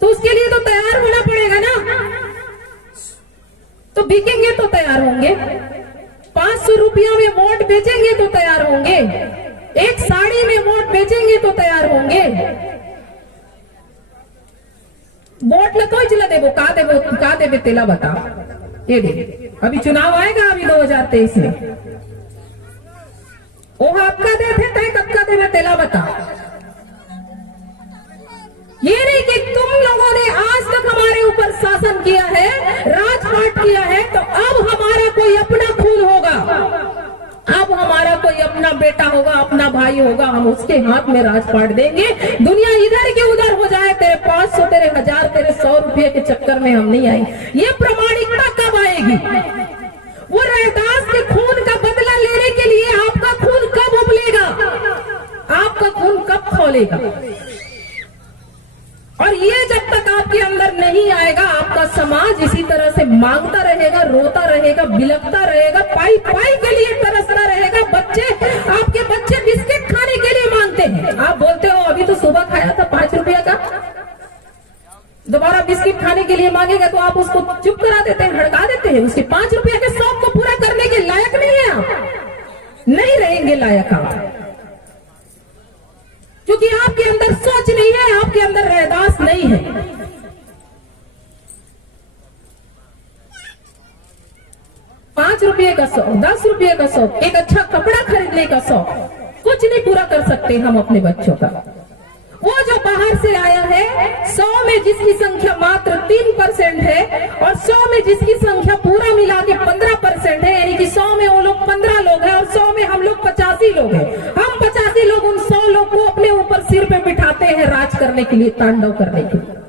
तो उसके लिए तो तैयार होना पड़ेगा ना। तो बिकेंगे तो तैयार होंगे, 500 रुपया में वोट बेचेंगे तो तैयार होंगे, एक साड़ी में वोट बेचेंगे तो तैयार होंगे। वोट न तो चला देवो का देवे तेला बता। ये दे, अभी चुनाव आएगा अभी 2023 में, वो आपका दे थे तय कब देवे तेला बता। ये नहीं कि तुम लोगों ने आज तक हमारे ऊपर शासन किया है, राजपाट किया है, तो अब हमारा कोई अपना खून होगा, अब हमारा कोई अपना बेटा होगा, अपना भाई होगा, हम उसके हाथ में राजपाट देंगे। दुनिया इधर की उधर हो जाए, तेरे 500 तेरे 1000 तेरे 100 रुपये के चक्कर में हम नहीं आएंगे। ये प्रामाणिकता कब आएगी? वो रैदास के खून का बदला लेने के लिए आपका खून कब उबलेगा? आपका खून कब खौलेगा? और ये जब तक आपके अंदर नहीं आएगा, आपका समाज इसी तरह से मांगता रहेगा, रोता रहेगा, बिलखता रहेगा, पाई पाई के लिए तरसता रहेगा। बच्चे, आपके बच्चे बिस्किट खाने के लिए मांगते हैं, आप बोलते हो अभी तो सुबह खाया था 5 रुपया का, दोबारा बिस्किट खाने के लिए मांगेगा तो आप उसको चुप करा देते हैं, हड़का देते हैं। उसके 5 रुपया के शौक को पूरा करने के लायक नहीं है, आप नहीं रहेंगे लायक आप, क्योंकि आपके अंदर सोच नहीं है, आपके अंदर रैदास नहीं है। 5 रुपये का शौक, 10 रुपये का शौक, एक अच्छा कपड़ा खरीदने का शौक, कुछ नहीं पूरा कर सकते हम अपने बच्चों का। वो जो बाहर से आया है, 100 में जिसकी संख्या मात्र 3% है और 100 में जिसकी संख्या पूरा मिला के 15% है, यानी कि 100 में वो लोग 15 लोग हैं और 100 में हम लोग 85 लोग हैं। हम 85 लोग उन 100 लोग को अपने ऊपर सिर पे बिठाते हैं राज करने के लिए, तांडव करने के लिए।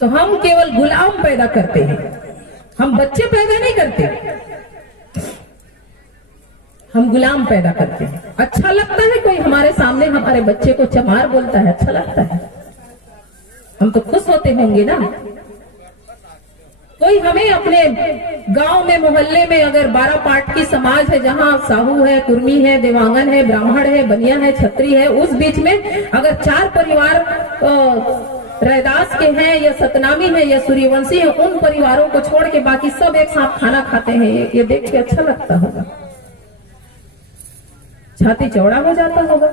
तो हम केवल गुलाम पैदा करते हैं, हम बच्चे पैदा नहीं करते, हम गुलाम पैदा करते हैं। अच्छा लगता है कोई हमारे सामने हमारे बच्चे को चमार बोलता है, अच्छा लगता है, हम तो खुश होते होंगे ना। कोई हमें अपने गांव में, मोहल्ले में, अगर 12 पाट की समाज है, जहां साहू है, कुर्मी है, देवांगन है, ब्राह्मण है, बनिया है, छत्री है, उस बीच में अगर 4 परिवार रैदास के हैं या सतनामी है या सूर्यवंशी है, उन परिवारों को छोड़ के बाकी सब एक साथ खाना खाते हैं, ये देख के अच्छा लगता होगा, छाती चौड़ा हो जाता होगा।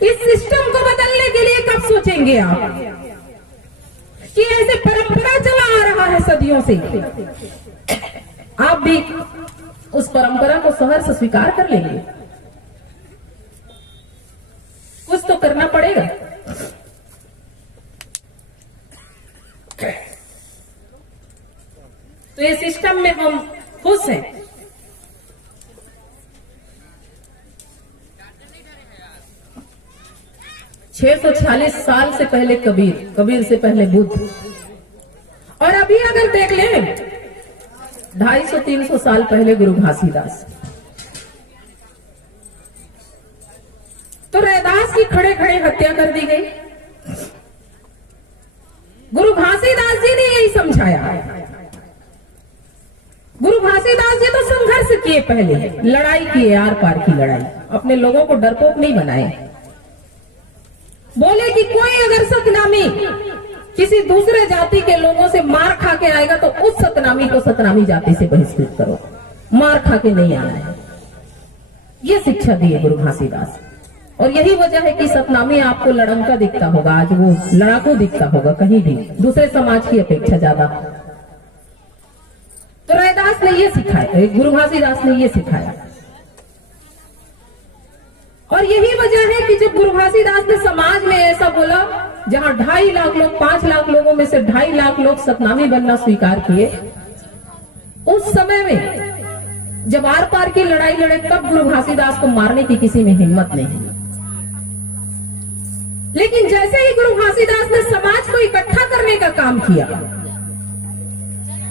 इस सिस्टम को बदलने के लिए कब सोचेंगे आप कि ऐसे परंपरा चला आ रहा है सदियों से, आप भी उस परंपरा को सहर्ष से स्वीकार कर लेंगे? कुछ तो करना पड़ेगा। तो ये सिस्टम में हम खुश हैं। छह 646 साल से पहले कबीर, कबीर से पहले बुद्ध, और अभी अगर देख लें 250-300 साल पहले गुरु घासीदास। तो रैदास की खड़े खड़े हत्या कर दी गई। गुरु घासीदास जी ने यही समझाया। गुरु घासीदास जी तो संघर्ष किए, पहले लड़ाई किए, आर पार की लड़ाई, अपने लोगों को डरपोक नहीं बनाए। बोले कि कोई अगर सतनामी किसी दूसरे जाति के लोगों से मार खा के आएगा तो उस सतनामी को सतनामी जाति से बहिष्कृत करो, मार खा के नहीं आना है। ये शिक्षा दी है गुरु घासीदास। और यही वजह है कि सतनामी आपको लड़ंका दिखता होगा, आज वो लड़ाकू दिखता होगा कहीं भी, दूसरे समाज की अपेक्षा ज्यादा। तो रैदास ने ये सिखाया, गुरु घासीदास ने ये सिखाया। और यही वजह है कि जब गुरु घासीदास ने समाज में ऐसा बोला, जहां 2.5 लाख लोग, 5 लाख लोगों में से 2.5 लाख लोग सतनामी बनना स्वीकार किए, उस समय में जब आर पार की लड़ाई लड़े, तब गुरु घासीदास को मारने की किसी में हिम्मत नहीं। लेकिन जैसे ही गुरु घासीदास ने समाज को इकट्ठा करने का काम किया,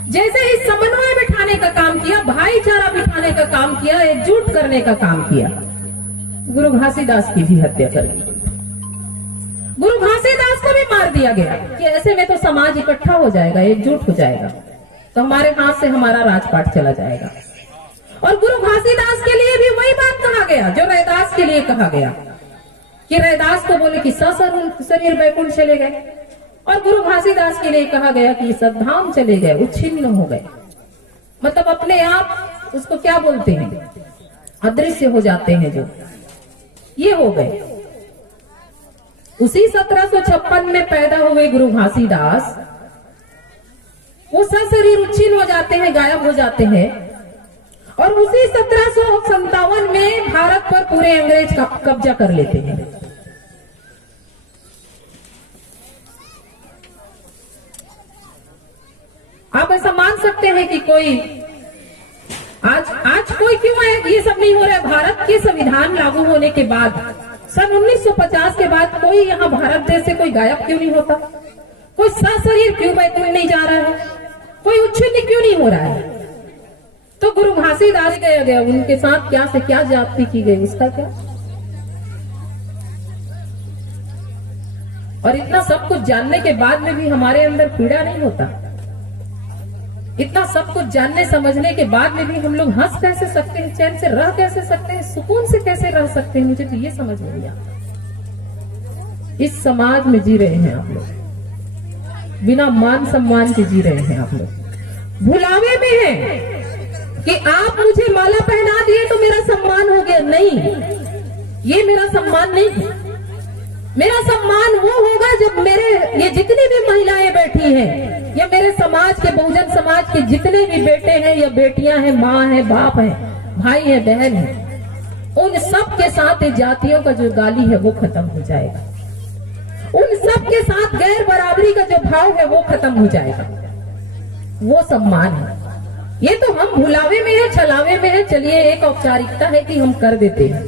जैसे ही समन्वय बिठाने का काम किया, भाईचारा बिठाने का काम किया, एकजुट करने का काम किया, गुरु घासीदास की भी हत्या कर दी। गुरु घासीदास को भी मार दिया गया कि ऐसे में तो समाज इकट्ठा हो जाएगा, एकजुट हो जाएगा, तो हमारे हाथ से हमारा राजपाट चला जाएगा। और गुरु घासीदास के लिए भी वही बात कहा गया जो रैदास के लिए कहा गया, कि रैदास को बोले कि सशरीर बैकुंठ चले गए, और गुरु घासीदास के लिए कहा गया कि सद्धाम चले गए, उच्छिन्न हो गए। मतलब अपने आप उसको क्या बोलते हैं, अदृश्य हो जाते हैं, जो ये हो गए। उसी 1756 में पैदा हुए गुरु घासीदास, वो सशरीर उच्छिन्न हो जाते हैं, गायब हो जाते हैं। और उसी 1757 में भारत पर पूरे अंग्रेज कब्जा कर लेते हैं। आप ऐसा मान सकते हैं कि कोई आज कोई क्यों है ये सब नहीं हो रहा है? भारत के संविधान लागू होने के बाद, सन 1950 के बाद, कोई यहाँ भारत देश से कोई गायब क्यों नहीं होता? कोई सशरीर क्यों बैकुंठ नहीं जा रहा है? कोई उच्छिन्न क्यों नहीं हो रहा है? तो गुरु घासीदास गया, उनके साथ क्या से क्या जाति की गई, उसका क्या? और इतना सब कुछ जानने के बाद में भी हमारे अंदर पीड़ा नहीं होता। इतना सब कुछ जानने समझने के बाद में भी हम लोग हंस कैसे सकते हैं, चैन से रह कैसे सकते हैं, सुकून से कैसे रह सकते हैं? मुझे तो ये समझ में नहीं आता। इस समाज में जी रहे हैं आप लोग, बिना मान सम्मान के जी रहे हैं आप लोग, भुलावे में हैं कि आप मुझे माला पहना दिए तो मेरा सम्मान हो गया। नहीं, ये मेरा सम्मान नहीं है। मेरा सम्मान वो होगा जब मेरे ये जितनी भी महिलाएं बैठी हैं, या मेरे समाज के, बहुजन समाज के जितने भी बेटे हैं या बेटियां हैं, माँ है, बाप है, भाई है, बहन है, उन सब के साथ जातियों का जो गाली है वो खत्म हो जाएगा। उन सब के साथ गैर बराबरी का जो भाव है वो खत्म हो जाएगा। वो सम्मान है। ये तो हम भुलावे में है, छलावे में है, चलिए एक औपचारिकता है कि हम कर देते हैं,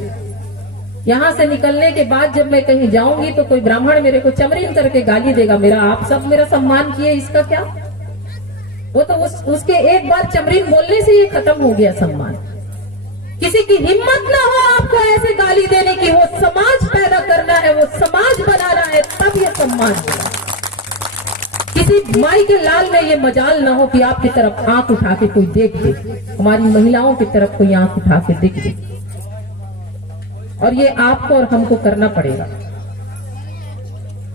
यहाँ से निकलने के बाद जब मैं कहीं जाऊंगी तो कोई ब्राह्मण मेरे को चमरीन करके गाली देगा, मेरा आप सब मेरा सम्मान किए, इसका क्या? वो तो उसके एक बार चमरीन बोलने से ही खत्म हो गया सम्मान। किसी की हिम्मत ना हो आपको ऐसे गाली देने की, वो समाज पैदा करना है, वो समाज बनाना है, तब ये सम्मान होगा। किसी माई के लाल में ये मजाल ना हो कि आपकी तरफ आंख उठा के कोई देख दे, हमारी महिलाओं की तरफ कोई आंख उठा के दिख दे। और ये आपको और हमको करना पड़ेगा।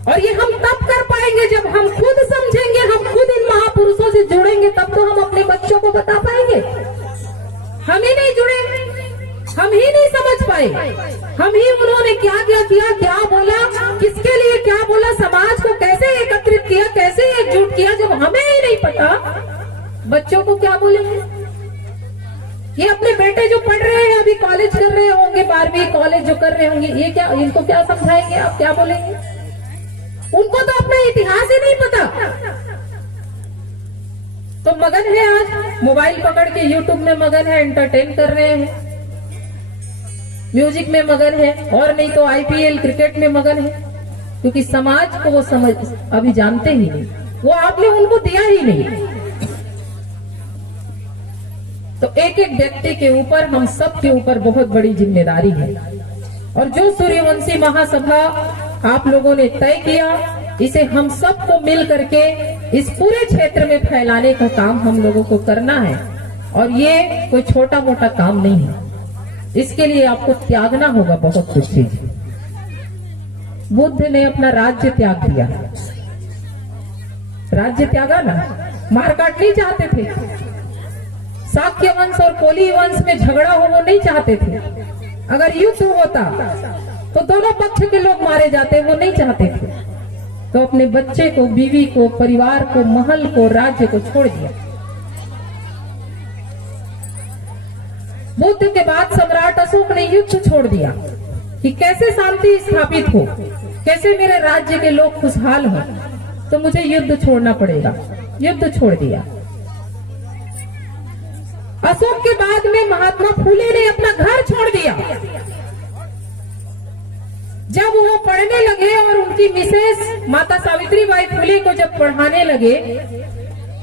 और ये हम तब कर पाएंगे जब हम खुद समझेंगे, हम खुद इन महापुरुषों से जुड़ेंगे, तब तो हम अपने बच्चों को बता पाएंगे। हम ही नहीं जुड़े, हम ही नहीं समझ पाए, हम ही उन्होंने क्या क्या किया, क्या बोला, किसके लिए क्या बोला, समाज को कैसे एकत्रित किया, कैसे एकजुट किया, जब हमें ही नहीं पता, बच्चों को क्या बोलेंगे? ये अपने बेटे जो पढ़ रहे हैं, अभी कॉलेज कर रहे होंगे, 12वीं कॉलेज जो कर रहे होंगे, ये क्या, इनको क्या समझाएंगे आप, क्या बोलेंगे? उनको तो अपना इतिहास ही नहीं पता। तो मगन है आज मोबाइल पकड़ के, यूट्यूब में मगन है, एंटरटेन कर रहे हैं, म्यूजिक में मगन है, और नहीं तो आईपीएल क्रिकेट में मगन है, क्योंकि समाज को वो समझ अभी जानते ही नहीं, वो आपने उनको दिया ही नहीं। तो एक एक व्यक्ति के ऊपर, हम सब के ऊपर बहुत बड़ी जिम्मेदारी है। और जो सूर्यवंशी महासभा आप लोगों ने तय किया, इसे हम सबको मिल करके इस पूरे क्षेत्र में फैलाने का काम हम लोगों को करना है। और ये कोई छोटा मोटा काम नहीं है, इसके लिए आपको त्यागना होगा बहुत कुछ चीज। बुद्ध ने अपना राज्य त्याग दिया, राज्य त्यागा ना, मारकाट नहीं चाहते थे। शाक्य वंश और कोली वंश में झगड़ा हो, वो नहीं चाहते थे। अगर युद्ध होता तो दोनों पक्ष के लोग मारे जाते, वो नहीं चाहते थे। तो अपने बच्चे को, बीवी को, परिवार को, महल को, राज्य को छोड़ दिया। बुद्ध के बाद सम्राट अशोक ने युद्ध छोड़ दिया कि कैसे शांति स्थापित हो, कैसे मेरे राज्य के लोग खुशहाल हो, तो मुझे युद्ध छोड़ना पड़ेगा। युद्ध छोड़ दिया। अशोक के बाद में महात्मा फूले ने अपना घर छोड़ दिया। जब वो पढ़ने लगे और उनकी मिसेस माता सावित्री बाई फूले को जब पढ़ाने लगे,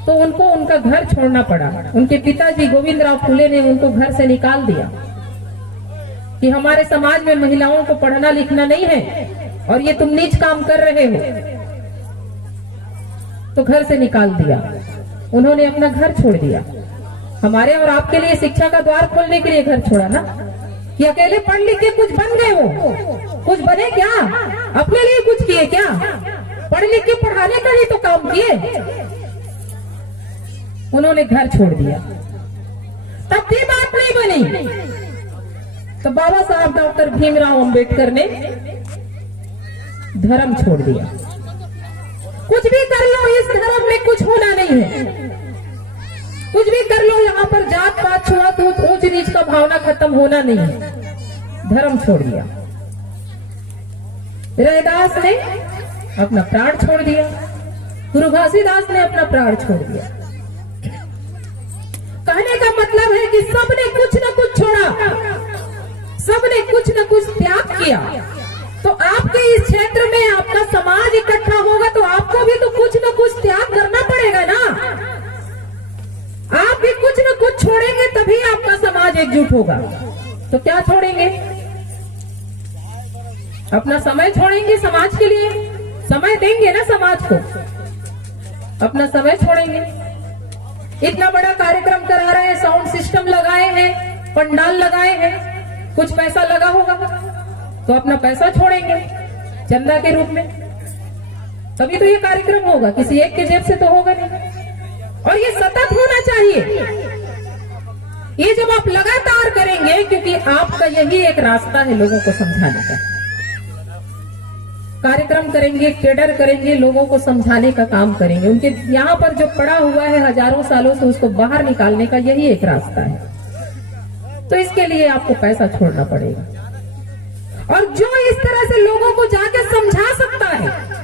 तो उनको उनका घर छोड़ना पड़ा। उनके पिताजी गोविंदराव फूले ने उनको घर से निकाल दिया कि हमारे समाज में महिलाओं को पढ़ना लिखना नहीं है और ये तुम नीच काम कर रहे हो, तो घर से निकाल दिया। उन्होंने अपना घर छोड़ दिया। हमारे और आपके लिए शिक्षा का द्वार खोलने के लिए घर छोड़ा ना, कि अकेले पढ़ लिख के कुछ बन गए हो, कुछ बने क्या, अपने लिए कुछ किए क्या? पढ़ लिख के पढ़ाने का ही तो काम किए। उन्होंने घर छोड़ दिया, तब भी बात नहीं बनी। तो बाबा साहब डॉक्टर भीमराव अंबेडकर ने धर्म छोड़ दिया। कुछ भी कर लो, इस धर्म में कुछ होना नहीं है। कुछ भी कर लो, यहाँ पर जात पात, छुआछूत, ऊंच नीच का भावना खत्म होना नहीं है। धर्म छोड़ दिया। रैदास ने अपना प्राण छोड़ दिया, गुरु घासीदास ने अपना प्राण छोड़ दिया। कहने का मतलब है कि सबने कुछ न कुछ छोड़ा, सबने कुछ न कुछ त्याग किया। तो आपके इस क्षेत्र में आपका समाज इकट्ठा होगा तो आपको भी तो कुछ न कुछ त्याग करना पड़ेगा ना। आप भी कुछ न कुछ छोड़ेंगे तभी आपका समाज एकजुट होगा। तो क्या छोड़ेंगे? अपना समय छोड़ेंगे समाज के लिए, समय देंगे ना समाज को, अपना समय छोड़ेंगे। इतना बड़ा कार्यक्रम करा रहे हैं, साउंड सिस्टम लगाए हैं, पंडाल लगाए हैं, कुछ पैसा लगा होगा तो अपना पैसा छोड़ेंगे चंदा के रूप में, तभी तो ये कार्यक्रम होगा। किसी एक के जेब से तो होगा नहीं। और ये सतत होना चाहिए। ये जब आप लगातार करेंगे, क्योंकि आपका यही एक रास्ता है लोगों को समझाने का। कार्यक्रम करेंगे, केडर करेंगे, लोगों को समझाने का काम करेंगे। उनके यहाँ पर जो पड़ा हुआ है हजारों सालों से, उसको बाहर निकालने का यही एक रास्ता है। तो इसके लिए आपको पैसा छोड़ना पड़ेगा। और जो इस तरह से लोगों को जाकर समझा सकता है,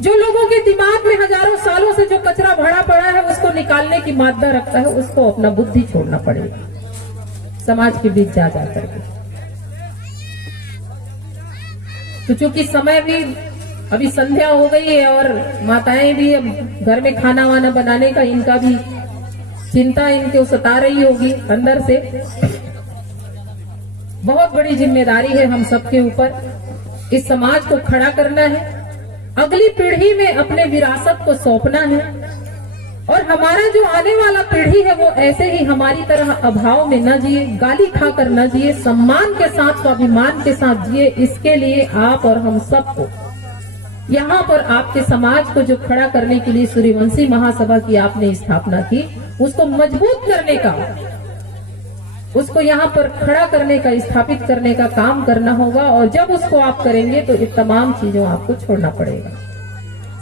जो लोगों के दिमाग में हजारों सालों से जो कचरा भरा पड़ा है उसको निकालने की मादा रखता है, उसको अपना बुद्धि छोड़ना पड़ेगा समाज के बीच जा करके। तो चूंकि समय भी अभी संध्या हो गई है और माताएं भी अब घर में खाना वाना बनाने का इनका भी चिंता इनको सता रही होगी अंदर से। बहुत बड़ी जिम्मेदारी है हम सबके ऊपर, इस समाज को खड़ा करना है, अगली पीढ़ी में अपने विरासत को सौंपना है और हमारा जो आने वाला पीढ़ी है वो ऐसे ही हमारी तरह अभाव में न जिए, गाली खाकर न जिए, सम्मान के साथ स्वाभिमान के साथ जिए। इसके लिए आप और हम सबको यहाँ पर आपके समाज को जो खड़ा करने के लिए सूर्यवंशी महासभा की आपने स्थापना की, उसको मजबूत करने का, उसको यहाँ पर खड़ा करने का, स्थापित करने का काम करना होगा। और जब उसको आप करेंगे तो ये तमाम चीजों आपको छोड़ना पड़ेगा,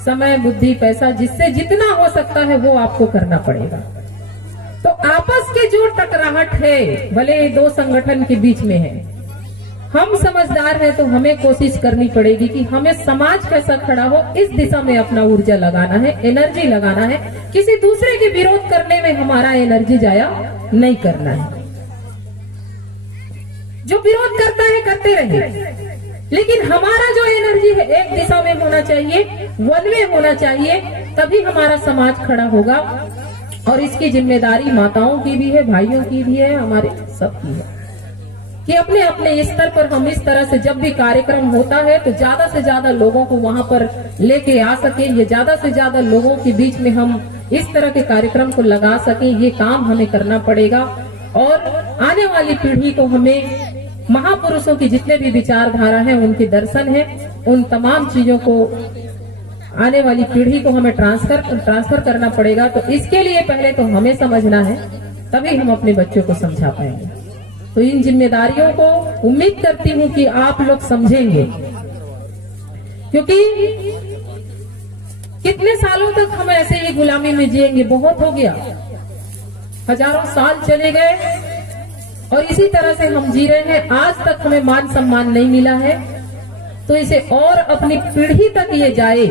समय, बुद्धि, पैसा, जिससे जितना हो सकता है वो आपको करना पड़ेगा। तो आपस के जो टकराहट है, भले दो संगठन के बीच में है, हम समझदार हैं तो हमें कोशिश करनी पड़ेगी कि हमें समाज कैसा खड़ा हो, इस दिशा में अपना ऊर्जा लगाना है, एनर्जी लगाना है। किसी दूसरे के विरोध करने में हमारा एनर्जी जाया नहीं करना है। जो विरोध करता है करते रहे, लेकिन हमारा जो एनर्जी है एक दिशा में होना चाहिए, वन वे होना चाहिए, तभी हमारा समाज खड़ा होगा। और इसकी जिम्मेदारी माताओं की भी है, भाइयों की भी है, हमारे सबकी है कि अपने अपने स्तर पर हम इस तरह से जब भी कार्यक्रम होता है तो ज्यादा से ज्यादा लोगों को वहां पर लेके आ सके, ये ज्यादा से ज्यादा लोगों के बीच में हम इस तरह के कार्यक्रम को लगा सके, ये काम हमें करना पड़ेगा। और आने वाली पीढ़ी को हमें महापुरुषों की जितने भी विचारधारा है, उनके दर्शन है, उन तमाम चीजों को आने वाली पीढ़ी को हमें ट्रांसफर करना पड़ेगा। तो इसके लिए पहले तो हमें समझना है, तभी हम अपने बच्चों को समझा पाएंगे। तो इन जिम्मेदारियों को उम्मीद करती हूँ कि आप लोग समझेंगे, क्योंकि कितने सालों तक हम ऐसे ही गुलामी में जिएंगे, बहुत हो गया, हजारों साल चले गए और इसी तरह से हम जी रहे हैं। आज तक हमें मान सम्मान नहीं मिला है, तो इसे और अपनी पीढ़ी तक ये जाए,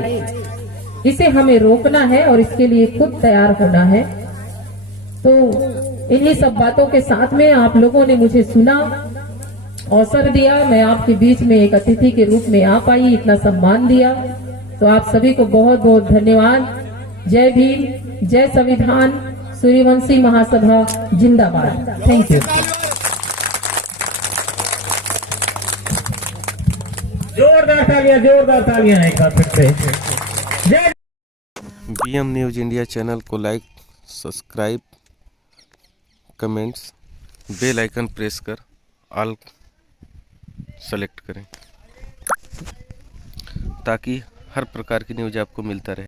इसे हमें रोकना है और इसके लिए खुद तैयार होना है। तो इन्हीं सब बातों के साथ में आप लोगों ने मुझे सुना, अवसर दिया, मैं आपके बीच में एक अतिथि के रूप में आ पाई, इतना सम्मान दिया, तो आप सभी को बहुत बहुत धन्यवाद। जय भीम, जय संविधान, सूर्यवंशी महासभा जिंदाबाद। Thank you. जोरदार तालियां एक बार फिर से। जय BM न्यूज़ इंडिया चैनल को like, subscribe, comments, bell icon press कर ऑल सेलेक्ट करें ताकि हर प्रकार की न्यूज़ आपको मिलता रहे।